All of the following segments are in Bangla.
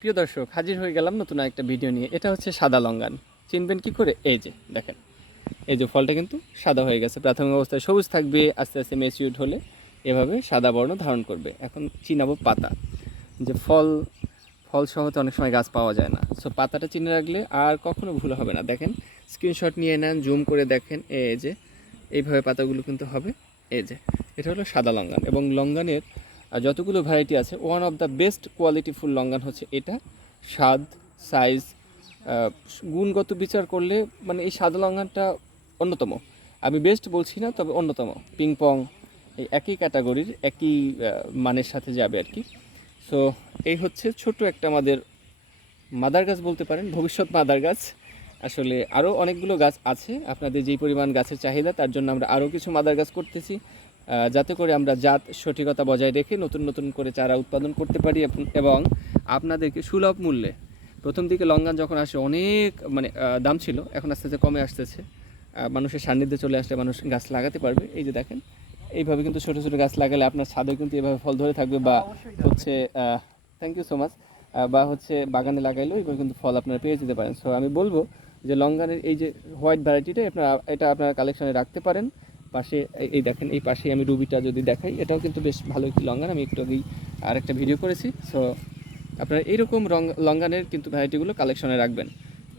প্রিয় দর্শক, হাজির হয়ে গেলাম নতুন একটা ভিডিও নিয়ে। এটা হচ্ছে সাদা লঙ্গান। চিনবেন কি করে? এই যে, দেখেন। এই যে ফলটা কিন্তু সাদা হয়ে গেছে। প্রাথমিক অবস্থায় সবুজ থাকবে, আস্তে আস্তে মেচিউড হলে এভাবে সাদা বর্ণ ধারণ করবে। এখন চিনাবো পাতা। যে ফল ফল সহ তো অনেক সময় গাছ পাওয়া যায় না। সো পাতাটা চিনে রাখলে আর কখনো ভুল হবে না। দেখেন স্ক্রিনশট নিয়ে নেন জুম করে দেখেন। এই যে, এইভাবে পাতাগুলো কিন্তু হবে। এই যে, এটা হলো সাদা লঙ্গান। এবং লঙ্গানের যতগুলো ভ্যারাইটি আছে one of the best quality full longan হচ্ছে এটা। স্বাদ সাইজ গুণগত বিচার করলে মানে এই সাদা লঙ্গানটা অন্যতম। আমি বেস্ট বলছি না, তবে অন্যতম। পিং পং এই একই ক্যাটাগরির একই মানের সাথে যাবে আর কি। সো এই হচ্ছে ছোট একটা আমাদের মাদার গাছ বলতে পারেন, ভবিষ্যৎ মাদার গাছ। আসলে আরও অনেকগুলো গাছ আছে। আপনাদের যেই পরিমাণ গাছের চাহিদা, তার জন্য আমরা আরও কিছু মাদার গাছ করতেছি। যাতে করে আমরা জাত সঠিকতা বজায় রেখে নতুন নতুন করে চারা উৎপাদন করতে পারি এবং- আপনাদেরকে সুলভ মূল্যে। প্রথম দিকে লঙ্গান যখন আসে, অনেক মানে দাম ছিল, এখন আস্তে আস্তে কমে আসতেছে। মানুষের সান্নিধ্যে চলে আসলে মানুষ গাছ লাগাতে পারবে। এই যে দেখেন, এইভাবে কিন্তু ছোটো ছোটো গাছ লাগালে আপনার ছাদে কিন্তু এভাবে ফল ধরে থাকবে বা হচ্ছে থ্যাংক ইউ সো মাচ বা হচ্ছে বাগানে লাগাইলেও এগুলো কিন্তু ফল আপনারা পেয়ে যেতে পারেন। সো আমি বলব যে লঙ্গানের এই যে হোয়াইট ভ্যারাইটিটা আপনারা, এটা আপনারা কালেকশনে রাখতে পারেন। পাশে, এই- দেখেন, এই পাশে আমি রুবিটা যদি দেখাই, এটাও কিন্তু বেশ ভালো একটি লঙ্গান। আমি একটু আগেই আরেকটা ভিডিও করেছি। সো আপনারা এইরকম রং, লঙ্গানের কিন্তু ভ্যারাইটিগুলো কালেকশনে রাখবেন।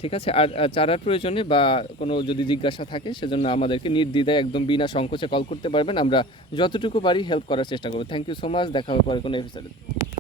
ঠিক আছে? আর আর চারার প্রয়োজনে বা কোনো যদি জিজ্ঞাসা থাকে, সেজন্য আমাদেরকে নির্দ্বিধায় একদম বিনা সংকোচে কল করতে পারবেন। আমরা যতটুকু পারি হেল্প করার চেষ্টা করব। থ্যাংক ইউ সো মাচ দেখা হবে পরে কোনো এপিসোডে